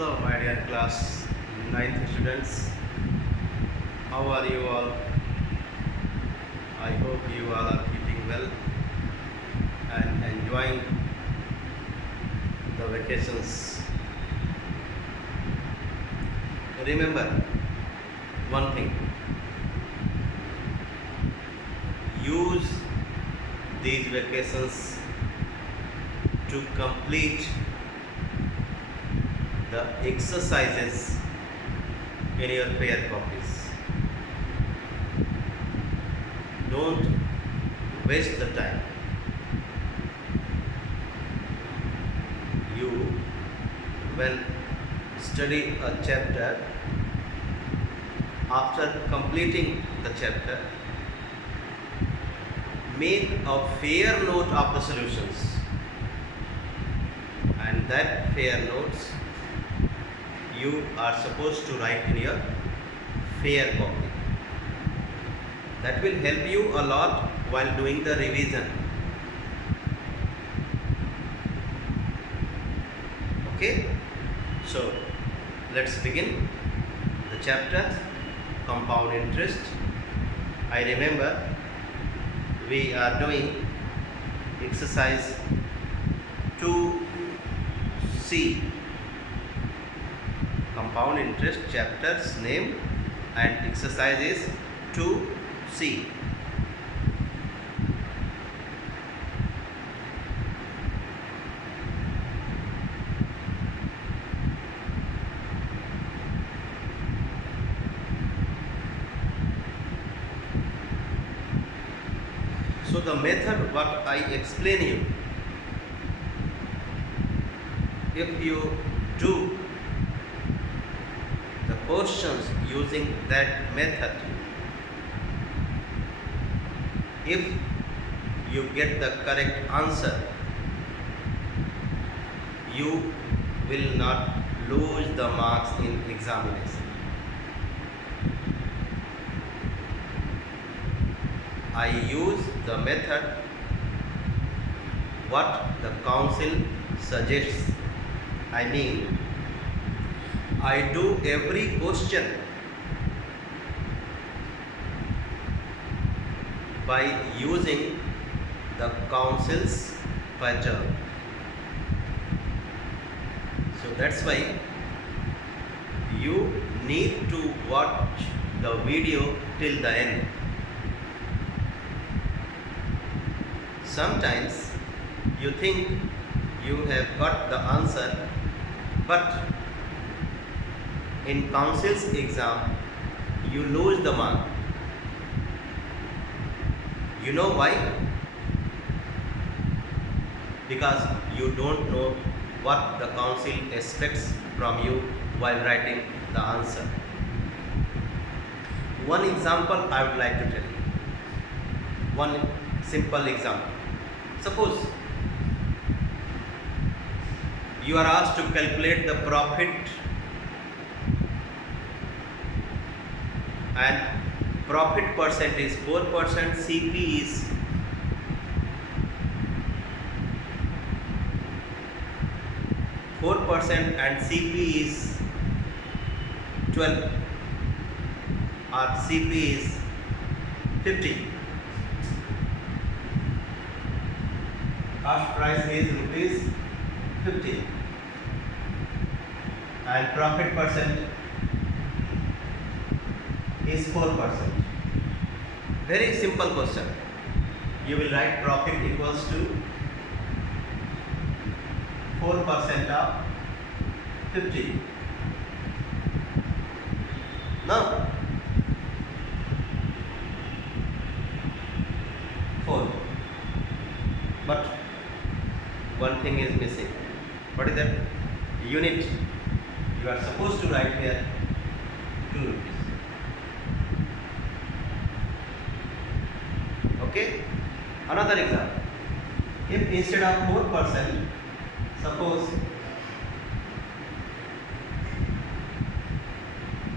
Hello, my dear class 9th students. How are you all? I hope you all are keeping well and enjoying the vacations. Remember one thing, use these vacations to complete the exercises in your pair copies. Don't waste the time. You, when study a chapter, after completing the chapter, make a fair note of the solutions, and that fair notes you are supposed to write in your fair copy. That will help you a lot while doing the revision. Okay, so let's begin the chapter compound interest. I remember we are doing exercise 2C, compound interest, chapter's name and exercise is 2C. So the method what I explain you, if you do the questions using that method, if you get the correct answer, you will not lose the marks in examination. I use the method what the council suggests. I mean, I do every question by using the council's pattern. So that's why you need to watch the video till the end. Sometimes you think you have got the answer, but in council's exam you lose the mark. You know why? Because you don't know what the council expects from you while writing the answer. One example I would like to tell you. One simple example. Suppose you are asked to calculate the profit and profit percent is 4%, CP is 4% and CP is 12 or CP is 50. Cost price is rupees 50 and profit percent is 4%. Very simple question. You will write profit equals to 4% of 50. Now 4. But one thing is missing. What is that? Unit. You are supposed to write here 2 rupees. Okay? Another example. If instead of 4%, suppose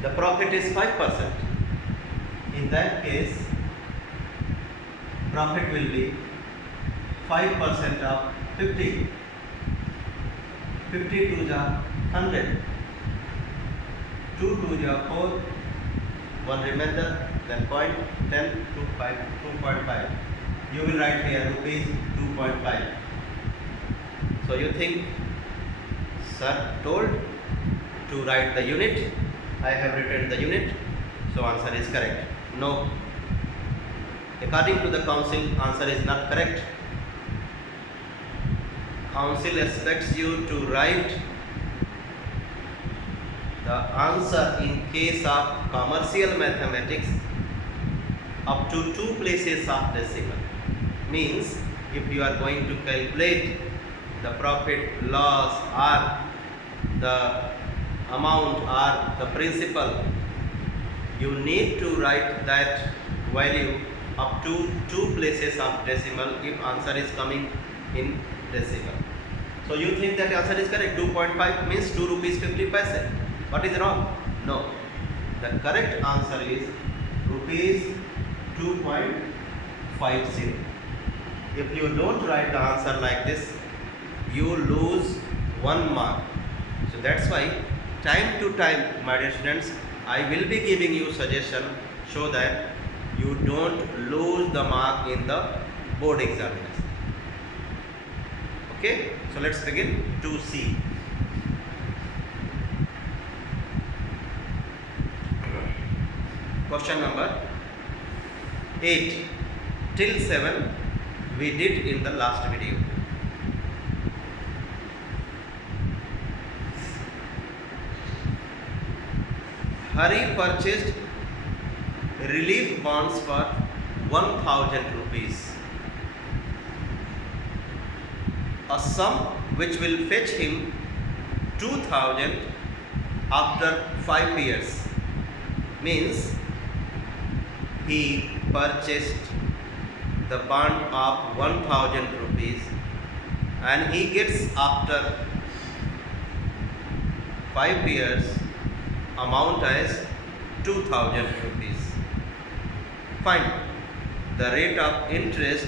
the profit is 5%, in that case profit will be 5% of 50. 50 to the 100. 2 to the 4, 1 remainder, then point, 10 to 5, 2.5. You will write here rupees 2.5. So you think, sir told to write the unit, I have written the unit, so answer is correct. No. According to the council, answer is not correct. Council expects you to write the answer in case of commercial mathematics up to 2 places of decimal. Means if you are going to calculate the profit, loss, or the amount or the principal, you need to write that value up to 2 places of decimal if answer is coming in decimal. So you think that answer is correct, 2.5 means 2 rupees 50 paise. What is wrong? No. The correct answer is rupees 2.50. If you don't write the answer like this, you lose 1 mark. So that's why time to time, my dear students, I will be giving you suggestion so that you don't lose the mark in the board examination. Okay, so let's begin. 2C. Question number 8 till 7 we did in the last video. Hari purchased relief bonds for 1000 rupees, a sum which will fetch him 2000 after 5 years. Means he purchased the bond of 1000 rupees and he gets after 5 years amount as 2000 rupees. Find the rate of interest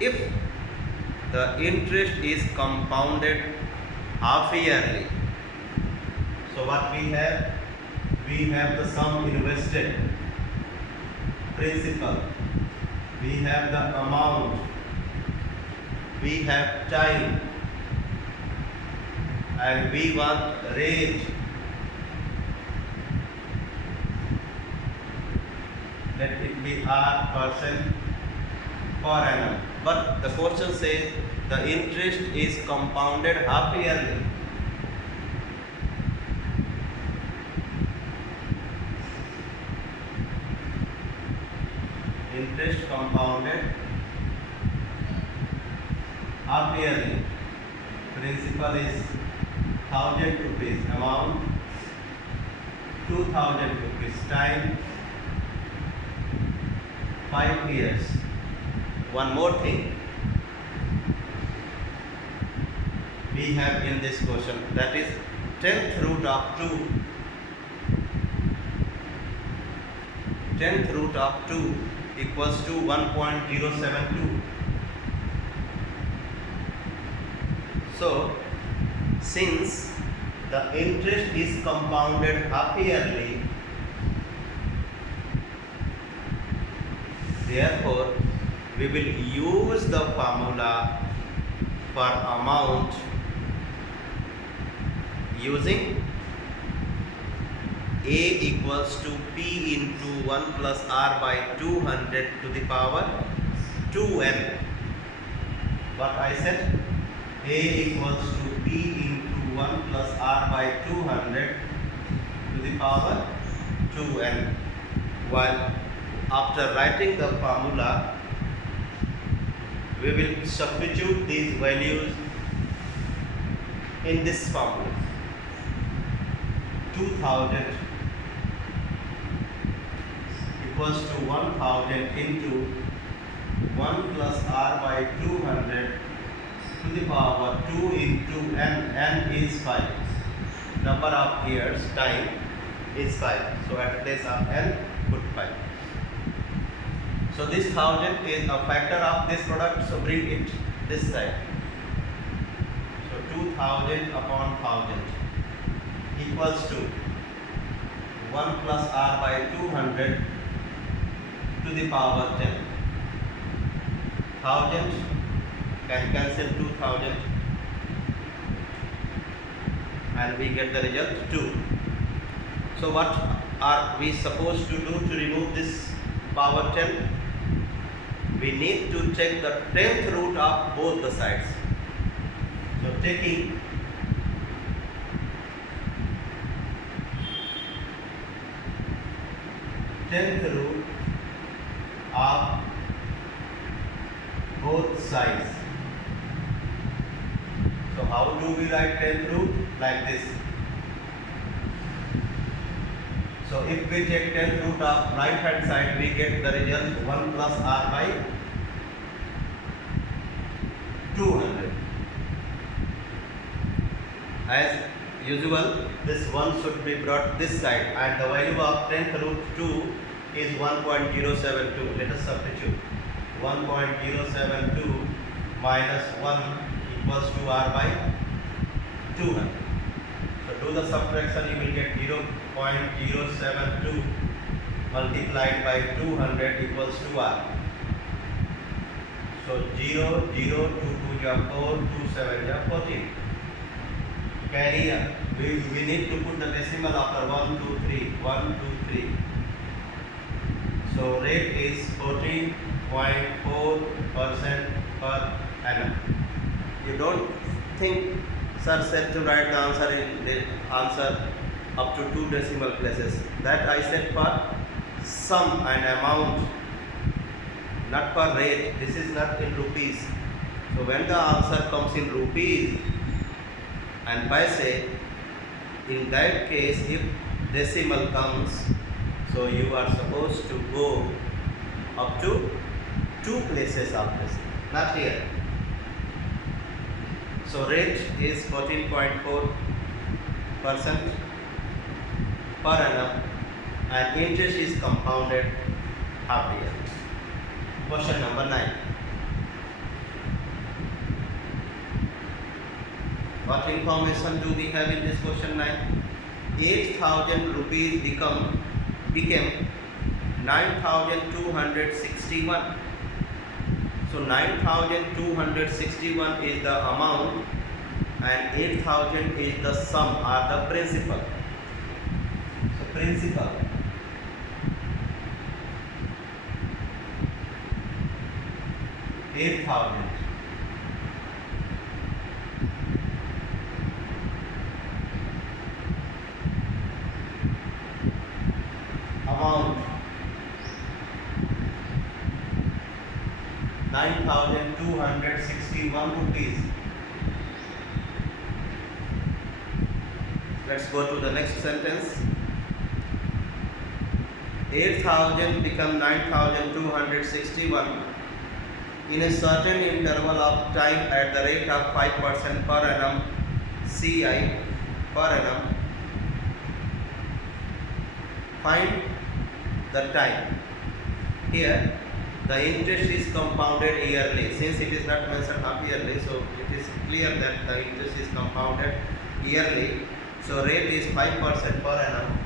if the interest is compounded half yearly. So what we have? We have the sum invested, principal, we have the amount, we have time, and we want rate. Let it be R% per annum. But the question says the interest is compounded half yearly. Interest compounded half yearly. Principal is 1000 rupees, amount 2000 rupees, time 5 years. One more thing we have in this question, that is 10th root of 2. 10th root of 2 equals to 1.072. So since the interest is compounded half yearly, therefore we will use the formula for amount using A equals to P into 1 plus R by 200 to the power 2n. What I said? A equals to P into 1 plus R by 200 to the power 2n. While after writing the formula, we will substitute these values in this formula. 2000 equals to 1000 into 1 plus R by 200 to the power 2 into n. N is 5. Number of years, time is 5. So at place of n, put 5. So this 1000 is a factor of this product, so bring it this side. So 2000 upon 1000 equals to 1 plus r by 200 to the power 10. 1000 can cancel 2000 and we get the result 2. So what are we supposed to do to remove this power 10? We need to check the 10th root of both the sides. So taking 10th root of both sides. So how do we write 10th root? Like this. So if we take 10th root of right hand side, we get the result 1 plus r by 200. As usual, this 1 should be brought this side and the value of 10th root 2 is 1.072. Let us substitute. 1.072 minus 1 equals to r by 200. So do the subtraction, you will get 0.072 multiplied by 200 equals to r. So 0, 0, 2, 2 is 4, 2, 7 is 14. Carry on. We need to put the decimal after 1, 2, 3. 1, 2, 3. So rate is 14.4% per annum. You don't think sir said to write the answer in the answer up to 2 decimal places. That I said for sum and amount, not for rate. This is not in rupees. So when the answer comes in rupees and paise, in that case if decimal comes, so you are supposed to go up to 2 places of this, not here. So rate is 14.4% per annum and interest is compounded half year. Question number 9. What information do we have in this question 9? 8,000 rupees became 9,261. So 9,261 is the amount and 8,000 is the sum or the principal. So principal. $8,000. Amount 9,261 rupees. Let's go to the next sentence. 8,000 become 9,261 in a certain interval of time at the rate of 5% per annum, CI per annum. Find the time. Here the interest is compounded yearly. Since it is not mentioned half yearly, so it is clear that the interest is compounded yearly. So rate is 5% per annum.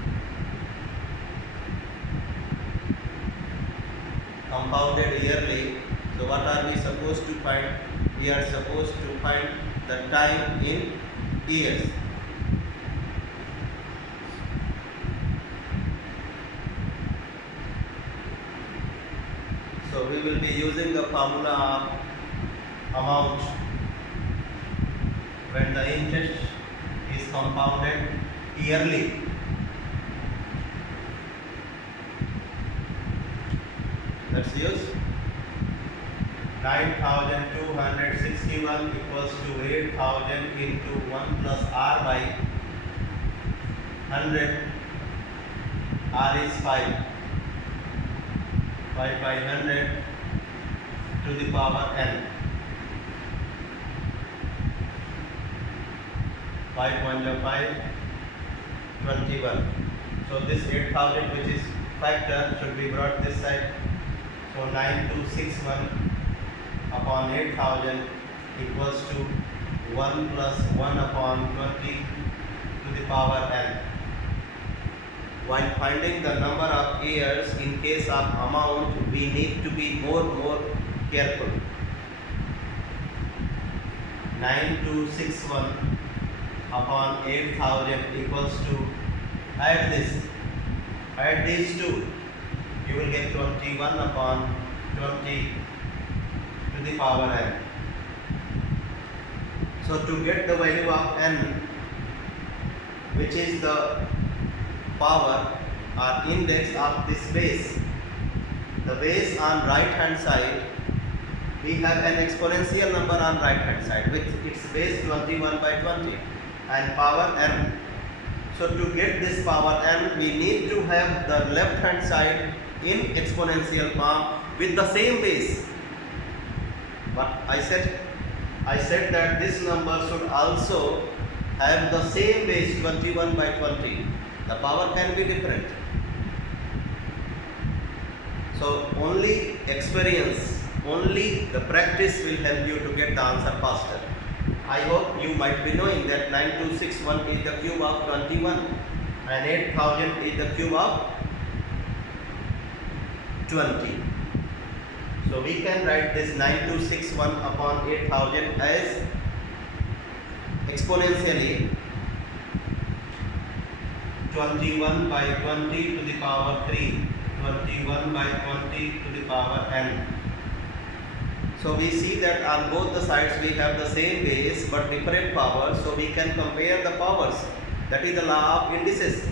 Compounded yearly. So what are we supposed to find? We are supposed to find the time in years. So we will be using the formula of amount when the interest is compounded yearly. Let's use 9,261 equals to 8,000 into 1 plus r by 100. R is 5. 5 by 100 to the power n. 5.5, 21. So this 8,000 which is factor should be brought this side. So 9261 upon 8,000 equals to 1 plus 1 upon 20 to the power n. while finding the number of years in case of amount, we need to be more careful. 9261 upon 8000 equals to, add these two, you will get 21 upon 20 to the power n. So to get the value of n, which is the power or index of this base, the base on right hand side, we have an exponential number on right hand side with its base 21 by 20 and power n. So to get this power n, we need to have the left hand side in exponential form with the same base. But I said that this number should also have the same base 21 by 20. The power can be different. So only experience, only the practice will help you to get the answer faster. I hope you might be knowing that 9261 is the cube of 21 and 8000 is the cube of 20. So we can write this 9261 upon 8000 as exponentially 21 by 20 to the power 3, 21 by 20 to the power n. So we see that on both the sides we have the same base but different powers, so we can compare the powers. That is the law of indices.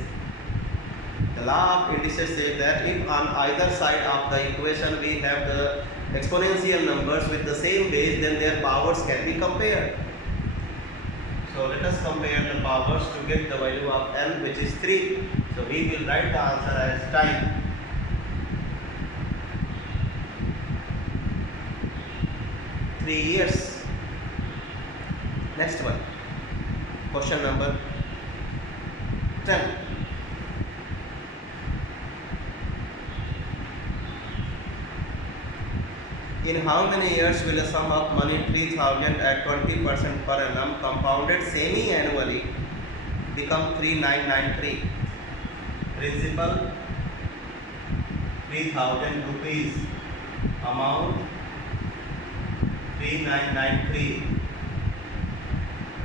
The law of indices says that if on either side of the equation we have the exponential numbers with the same base, then their powers can be compared. So let us compare the powers to get the value of n, which is 3. So we will write the answer as time. 3 years. Next one. Question number 10. In how many years will a sum of money 3000 at 20% per annum compounded semi-annually become 3993? Principal 3000 rupees, amount 3993,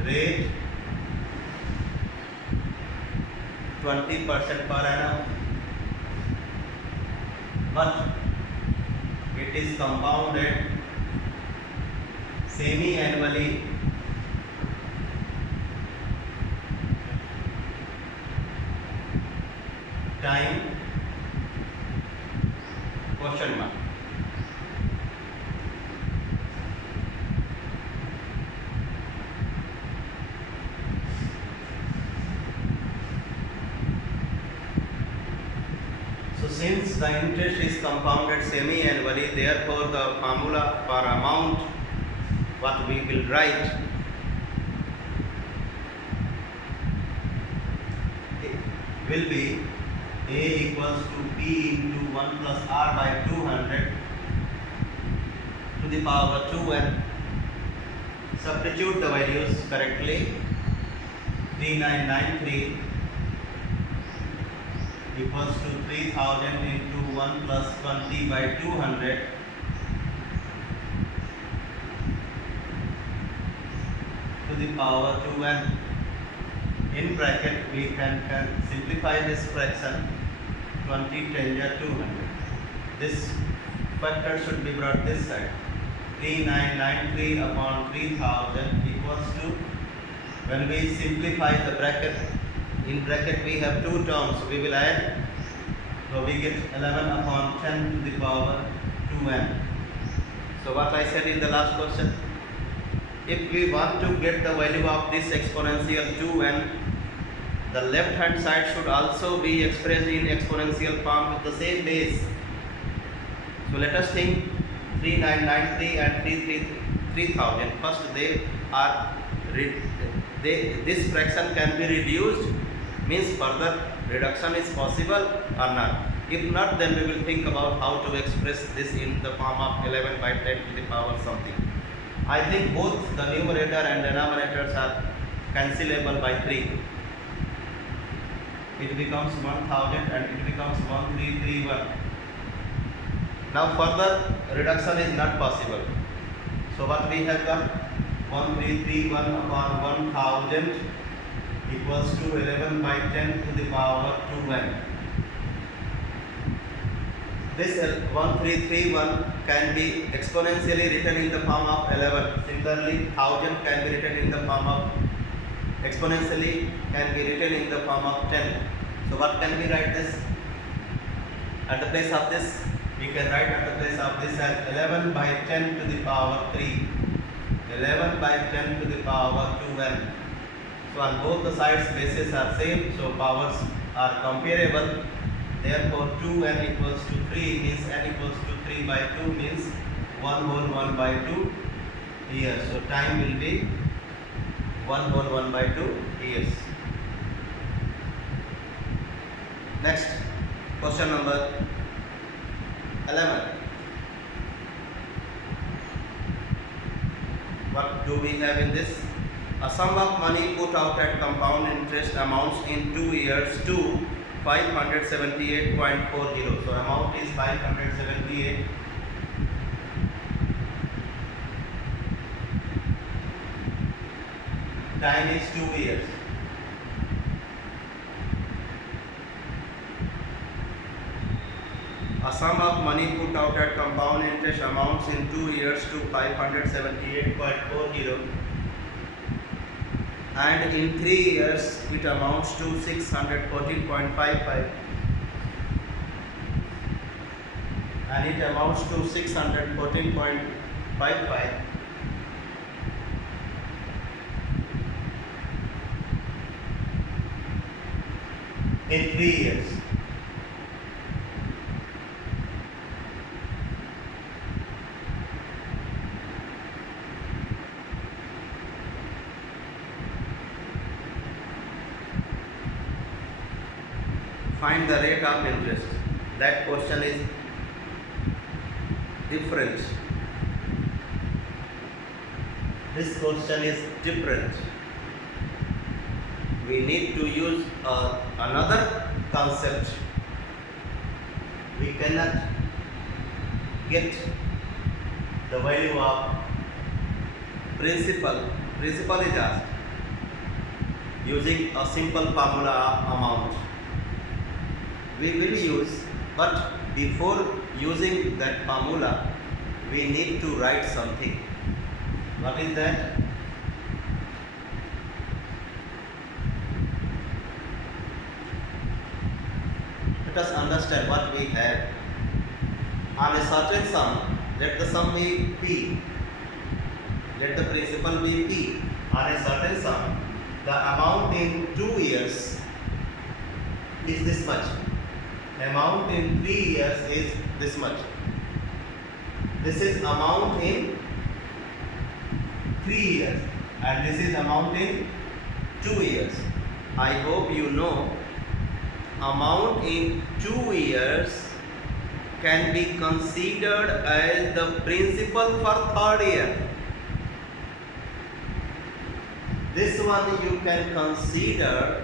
rate 20% per annum, but it is compounded semi-annually time question mark. So since the interest is compounded semi-annually, therefore the formula for amount what we will write will be A equals to P into 1 plus R by 200 to the power 2n. Substitute the values correctly. 3993 equals to 3000 into 1 plus 20 by 200 to the power 2n. In bracket we can simplify this fraction. 20 10 200. This factor should be brought this side. 3993 upon 3000 equals to, when we simplify the bracket, in bracket we have two terms, we will add, so we get 11 upon 10 to the power 2n. So what I said in the last question, if we want to get the value of this exponential 2n, the left hand side should also be expressed in exponential form with the same base. So let us think 3993 and 3000. First this fraction can be reduced, means further reduction is possible or not. If not, then we will think about how to express this in the form of 11 by 10 to the power something. I think both the numerator and denominators are cancelable by 3. it becomes 1000 and it becomes 1331. Now further reduction is not possible. So what we have got, 1331 upon 1000 equals to 11 by 10 to the power 2n. This 1331 can be exponentially written in the form of 11. Similarly, 1000 can be written in the form of exponentially can be written in the form of 10. So what can we write this? At the place of this, we can write at the place of this as 11 by 10 to the power 3. 11 by 10 to the power 2n. So on both the sides bases are same, so powers are comparable. Therefore 2n equals to 3 means n equals to 3 by 2 means 1 whole 1 by 2 years. So time will be 1 whole 1 by 2 years. Next, question number 11. What do we have in this? A sum of money put out at compound interest amounts in 2 years to 578.40. So amount is 578. Time is 2 years. A sum of money put out at compound interest amounts in 2 years to 578.40, and in 3 years it amounts to 614.55, and it amounts to 614.55. in 3 years. Find the rate of interest. That question is different. This question is different. We need to use another concept. We cannot get the value of principal. Principal is asked using a simple formula of amount. We will use, but before using that formula, we need to write something. What is that? Let us understand what we have. On a certain sum, let the sum be P. Let the principal be P. On a certain sum, the amount in 2 years is this much. Amount in 3 years is this much. This is amount in 3 years and this is amount in 2 years. I hope you know amount in 2 years can be considered as the principal for 3rd year. This one you can consider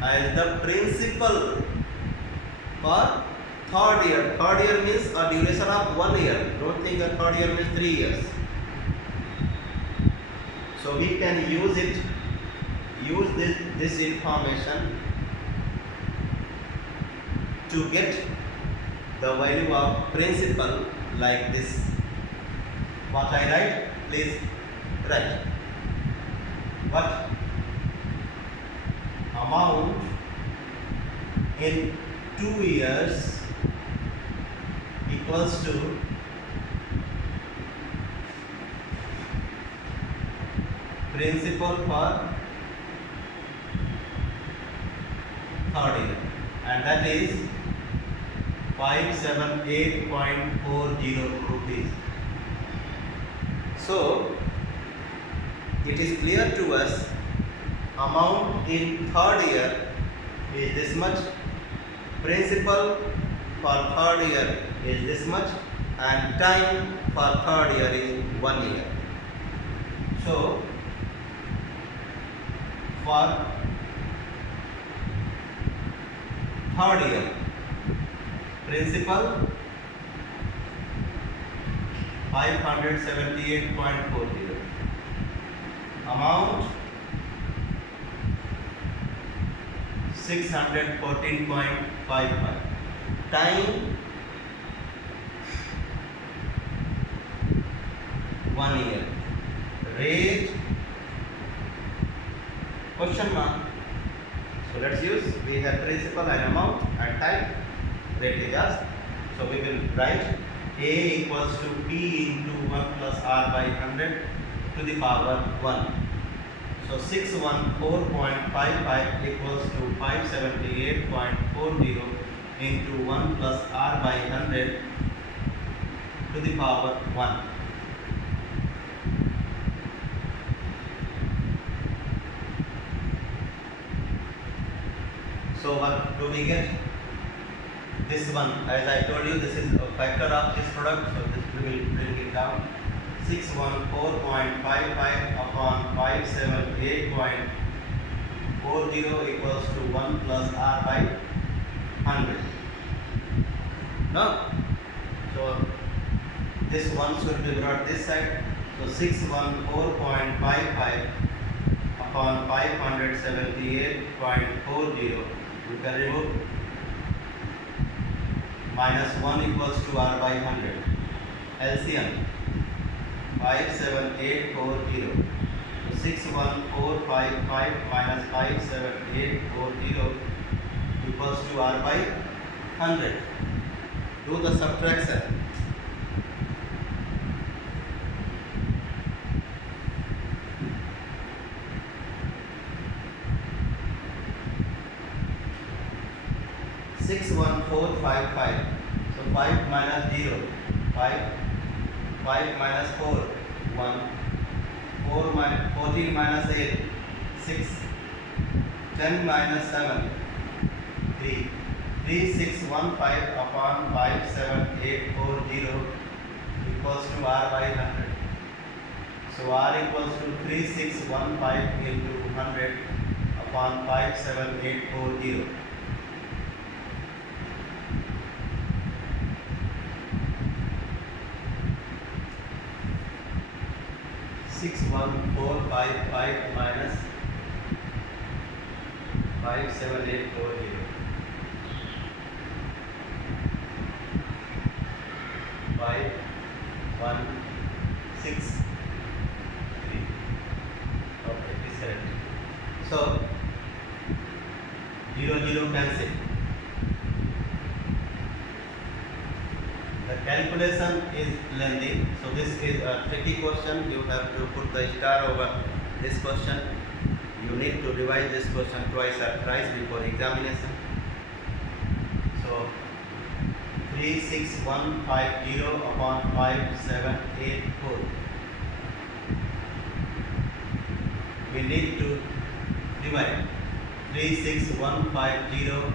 as the principal for 3rd year. 3rd year means a duration of 1 year. Don't think that 3rd year means 3 years. So we can use this information to get the value of principal like this. What I write? Please write. What amount in 2 years equals to principal for 3rd year, and that is 578.40 rupees. So it is clear to us amount in 3rd year is this much, principal for 3rd year is this much, and time for 3rd year is 1 year. So for third year. Principal 578.40. Amount 614.55. Time 1 year. Rate question mark. So let's use, we have principal and amount and time. Rate is asked. So we will write A equals to P into 1 plus R by 100 to the power 1. So 614.55 equals to 578.40 into 1 plus R by 100 to the power 1. So what do we get? This one, as I told you, this is a factor of this product, so this we will bring it down. 614.55 upon 578.40 equals to 1 plus R by 100. No? So this one should be brought this side. So 614.55 upon 578.40, you can remove. Minus 1 equals to R by 100. LCM 57840. So 61455 minus 57840 equals to R by 100. Do the subtraction. Six 1455. So 5 minus 0, 5 minus 4, 1, 14 minus 8, 6, 10 minus 7, 3, 3615 upon 57840 equals to R by 100. So R equals to 3615 into 100 upon 57840. 61455 minus 57840. 5163. Okay, this is so 0 cancel. The calculation is lengthy, so this is a tricky question. You have to put the star over this question. You need to revise this question twice or thrice before examination. So 36150 upon 5784. We need to divide 36150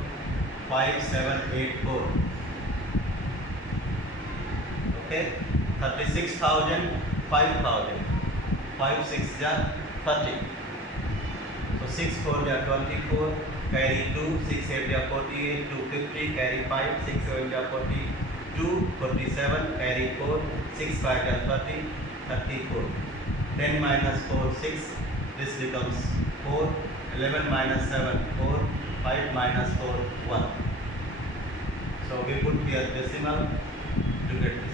5784. Okay, 36,000, 5,000, 5 6 ja 30. So 6 4 ja 24, carry 2, 6 8 ja 48, 2 50, carry 5, 6 7 ja 42, 47, carry 4, 6 5 ja 30, 34. 10 minus 4, 6, this becomes 4, 11 minus 7, 4, 5 minus 4, 1. So we put here decimal to get this.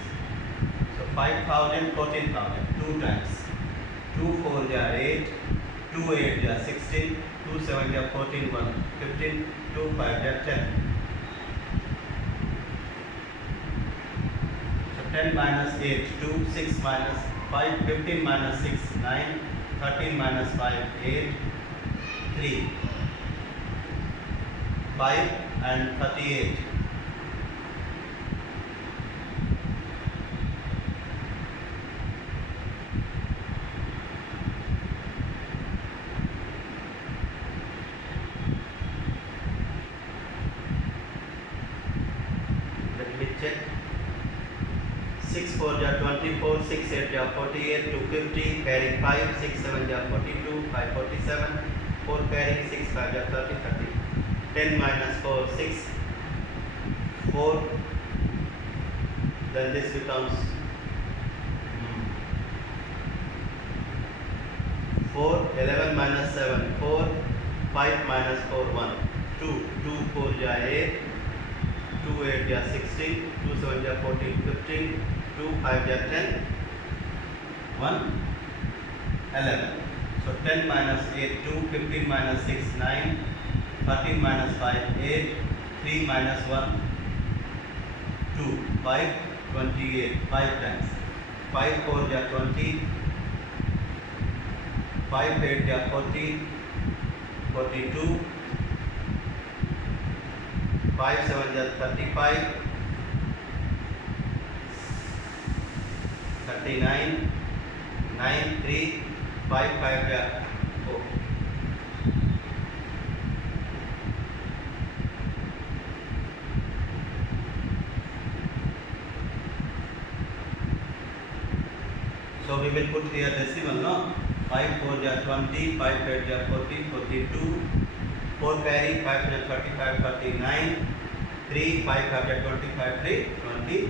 5,000, 14,000, 2 times. 2 4 ja 8, 2 8 ja 16, 2 7 ja 14, 1 15, 2 5 ja 10. So 10 minus 8, 2, 6 minus 5, 15 minus 6, 9, 13 minus 5, 8, 3, 5 and 38. Check. 6 4 ja 24, 6 8 ja 48, 2 50, carry 5, 6 7 ja 42, 5 47, 4 carry 6 5 ja 30, 30. 10 minus 4, 6, 4, then this becomes 4, 11 minus 7, 4, 5 minus 4, 1, 2, 2 4 ja 8, 2 8 ja 16, 2 7 ja 14, 15, 2 5 ja 10, 1, 11. So 10 minus 8, 2, 15 minus 6, 9, 13 minus 5, 8, 3 minus 1, 2, 5, 28, 5 times. 5 4 ja 20, 5 8 ja 40, 42, 5 7 ja 35, 39, 9 3, 5 5 ja 4. So we will put here decimal, no? 5 4 ja 20, 5 8 ja 40, 42, 4 carry, 5 ja 35, 39, 3 5 5 ja 25, 3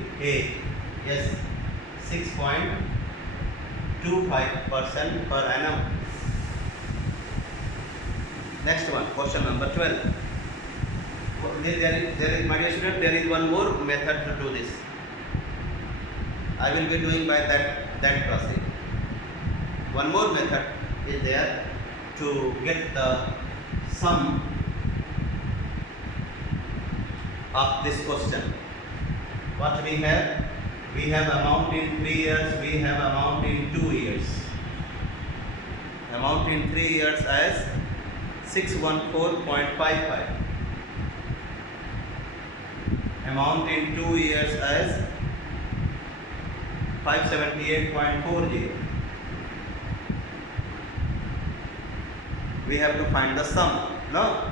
28. Yes, 6.25% per annum. Next one, question number 12. There is, my dear student, there is one more method to do this. I will be doing by that process. One more method is there to get the sum of this question. What we have? We have amount in 3 years, we have amount in 2 years. Amount in 3 years as 614.55. Amount in 2 years as 578.40. We have to find the sum. No?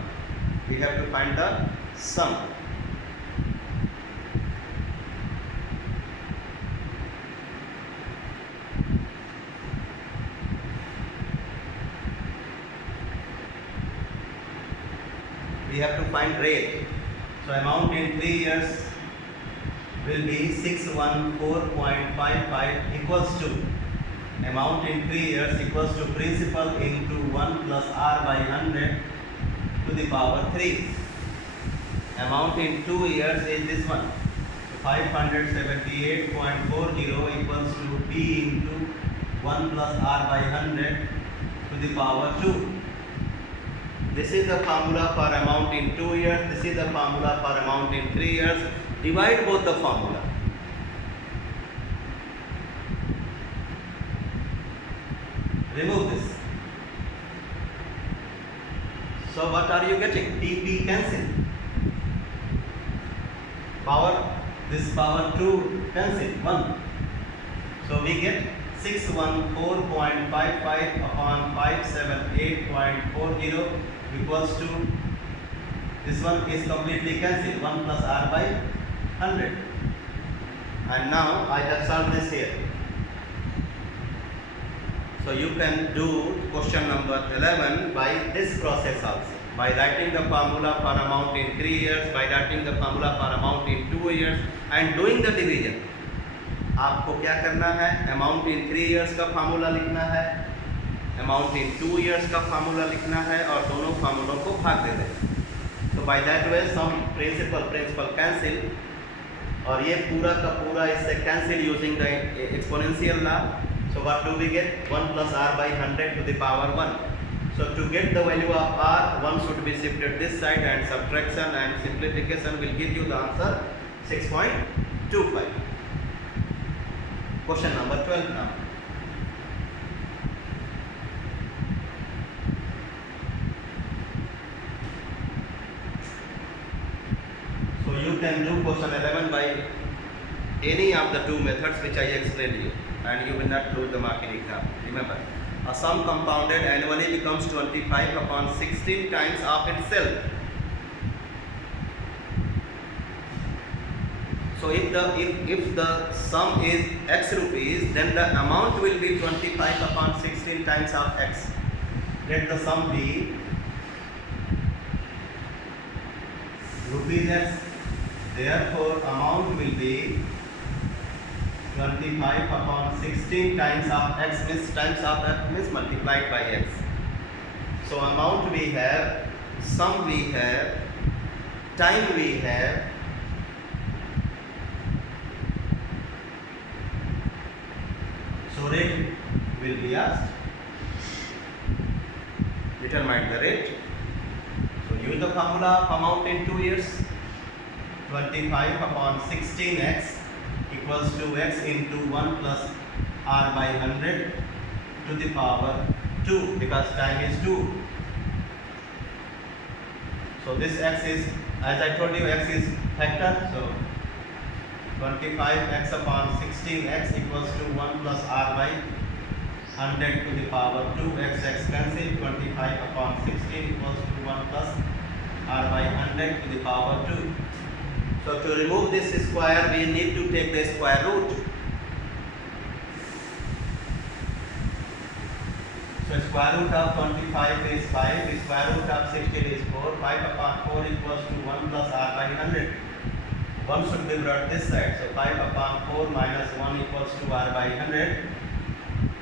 We have to find the sum. We have to find rate. So amount in 3 years will be 614.55 equals to amount in 3 years equals to principal into 1 plus r by 100 to the power 3. Amount in 2 years is this one. 578.40 equals to p into 1 plus r by 100 to the power 2. This is the formula for amount in 2 years. This is the formula for amount in 3 years. Divide both the formula. Remove this. So what are you getting? TP cancel. Power, this power 2 cancel, 1. So we get 614.55 upon 578.40 equals to, this one is completely cancelled, 1 plus r by 100. And now I have solved this here. So you can do question number 11 by this process also. By writing the formula for amount in 3 years, by writing the formula for amount in 2 years and doing the division. आपको क्या करना है? Amount in 3 years का formula लिखना है, amount in 2 years का formula लिखना है और दोनों फार्मूलों को भाग दे दें. तो by that way some principle cancel और ये पूरा का पूरा इससे cancel using the exponential law. So what do we get? 1 plus r by 100 to the power 1. So to get the value of r, one should be shifted this side and subtraction and simplification will give you the answer 6.25. Question number 12 now. So you can do question 11 by any of the two methods which I explained you, and you will not lose the mark in exam. Remember, a sum compounded annually becomes 25 upon 16 times of itself. So if the sum is x rupees, then the amount will be 25 upon 16 times of x. Let the sum be rupees x Therefore, amount will be 25 upon 16 times of x means times of f means multiplied by x. So amount we have, sum we have, time we have, so rate will be asked. Determine the rate. So use the formula of amount in 2 years. 25 upon 16x equals to x into 1 plus r by 100 to the power 2 because time is 2. So this x is, as I told you, x is factor. So 25x upon 16x equals to 1 plus r by 100 to the power 2. X cancel. 25 upon 16 equals to 1 plus r by 100 to the power 2. So to remove this square, we need to take the square root. So square root of 25 is 5, the square root of 16 is 4. 5 upon 4 equals to 1 plus r by 100. 1 should be brought this side. So 5 upon 4 minus 1 equals to r by 100.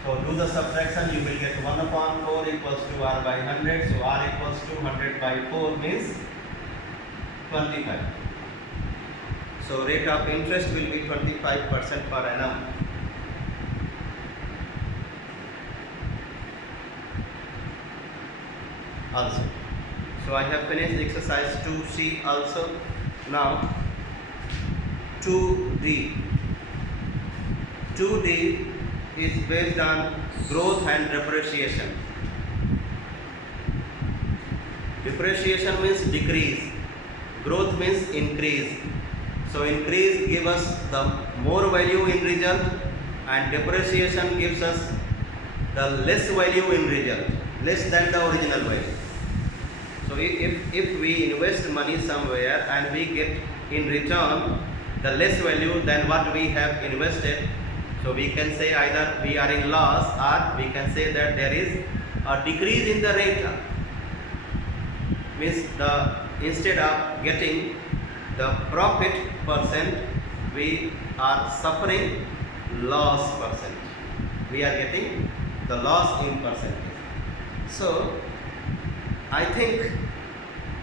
So do the subtraction, you will get 1 upon 4 equals to r by 100. So r equals to 100 by 4 means 25. So rate of interest will be 25% per annum. Also. So I have finished exercise 2C also. Now 2D. 2D is based on growth and depreciation. Depreciation means decrease. Growth means increase. So increase gives us the more value in result and depreciation gives us the less value in result, less than the original value. So if we invest money somewhere and we get in return the less value than what we have invested, so we can say either we are in loss or we can say that there is a decrease in the rate. Means instead of getting the profit percent, we are suffering loss percent. We are getting the loss in percentage. So I think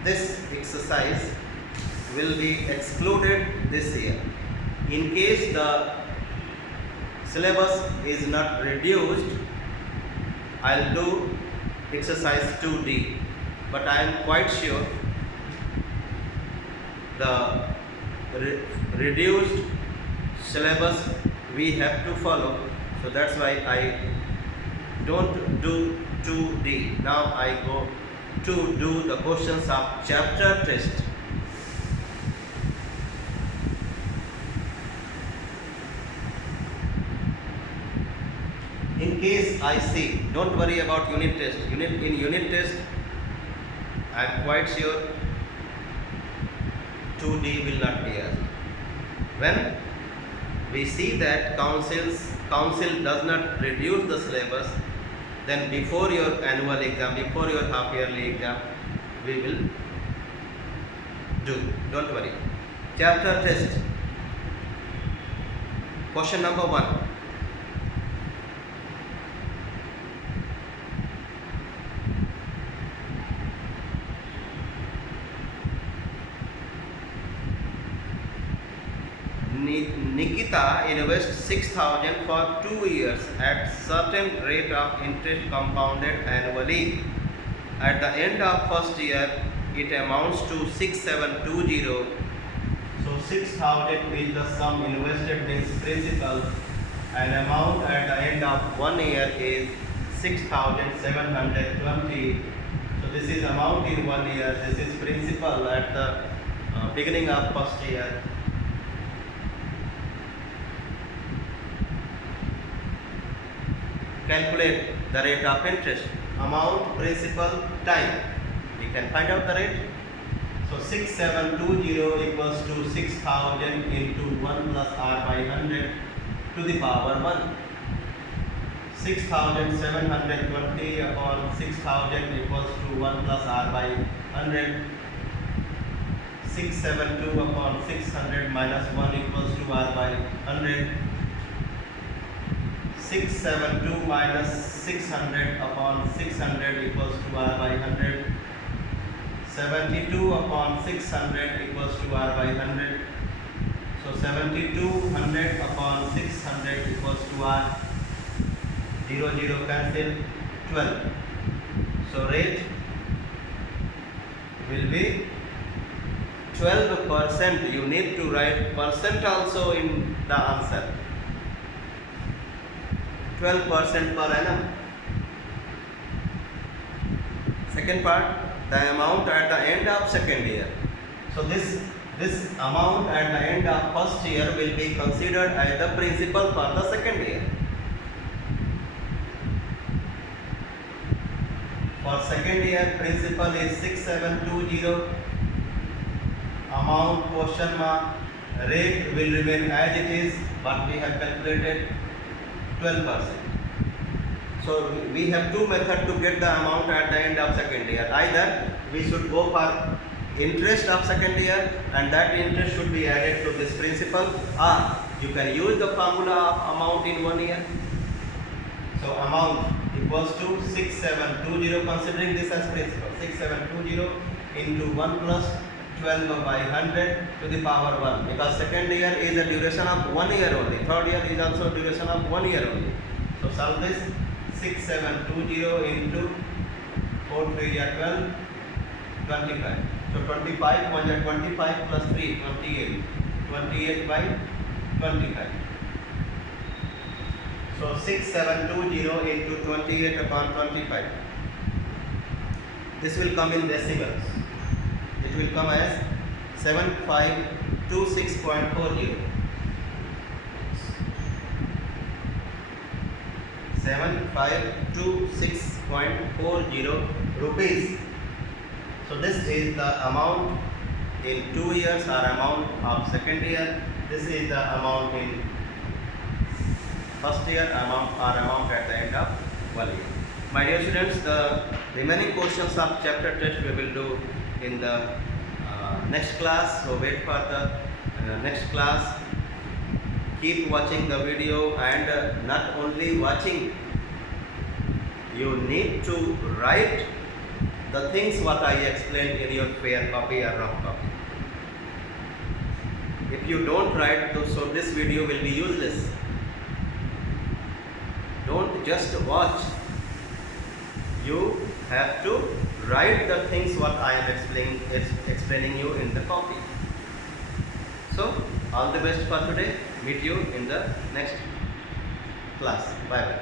this exercise will be excluded this year. In case the syllabus is not reduced, I'll do exercise 2D, but I am quite sure the reduced syllabus we have to follow. So that's why I don't do 2D. Now I go to do the questions of chapter test. In case I see, don't worry about unit test. In unit test, I am quite sure 2D will not be asked. When we see that council does not reduce the syllabus, then before your annual exam, before your half yearly exam, we will do. Don't worry. Chapter test. Question number 1. Nikita invests 6,000 for 2 years at certain rate of interest compounded annually. At the end of first year, it amounts to 6720. So 6,000 is the sum invested means principal, and amount at the end of 1 year is 6,720. So this is amount in 1 year. This is principal at the beginning of first year. Calculate the rate of interest. Amount, principal, time. We can find out the rate. So 6720 equals to 6,000 into 1 plus r by 100 to the power 1. 6,720 upon 6,000 equals to 1 plus r by 100. 672 upon 600 minus 1 equals to r by 100. 672 minus 600 upon 600 equals to r by 100. 72 upon 600 equals to r by 100. So 7200 upon 600 equals to r. 0 0 cancel. 12. So rate will be 12%. You need to write percent also in the answer. 12% per annum. Second part, the amount at the end of second year. So this amount at the end of first year will be considered as the principal for the second year. For second year, principal is 6720. Amount question mark. Rate will remain as it is, but we have calculated 12%. So we have two methods to get the amount at the end of second year. Either we should go for interest of second year, and that interest should be added to this principal, or you can use the formula of amount in 1 year. So amount equals to 6720, considering this as principal. 6720 into 1 plus 12 by 100 to the power 1, because second year is a duration of 1 year only. Third year is also a duration of 1 year only. So solve this. 6720 into 4 3 are 12, 25. So 25 1 are 25 plus 3, 28. 28 by 25. So 6720 into 28 upon 25. This will come in decimals. It will come as 7526.40. 7526.40 rupees. So this is the amount in 2 years, or amount of second year. This is the amount in first year, amount at the end of 1 year. My dear students, the remaining questions of chapter test we will do in the next class. So wait for the next class. Keep watching the video, and not only watching, you need to write the things what I explained in your fair copy or rough copy. If you don't write, so this video will be useless. Don't just watch. You have to write the things what I am explaining you in the copy. So all the best for today. Meet you in the next class. Bye bye.